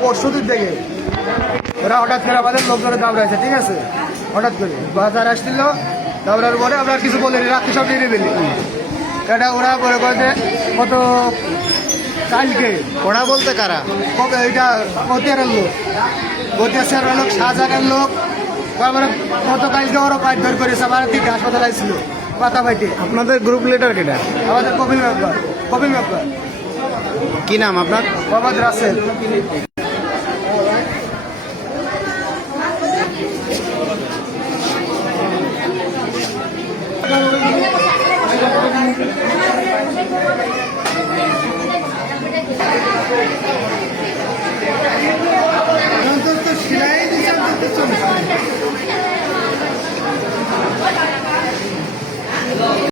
পরশুদিন থেকে ওরা হঠাৎ করে আমাদের লোকজনে দাবড়াইছে, ঠিক আছে? হঠাৎ করে বাজার আসছিল, দাবড়ার পরে আমরা কিছু বলিনি, রাত্রি সব নিয়ে ফেলি। এটা ওরা মনে করে যে কত কালকে ওরা বলতে কারা? কবে এটা গতিয়ারের লোক, গতিয়ার লোক, শাহজাহানের লোক। তারপরে গতকালকে ওরা পাইট বের করেছে, আমার 3টা হাসপাতাল আসছিল পাতা পাইটে। আপনাদের গ্রুপ লিডার কেটা? আমাদের কপিল ব্যাপার, কপিল ব্যাপার। কি নাম আপনার? মোহাম্মদ রাসেল।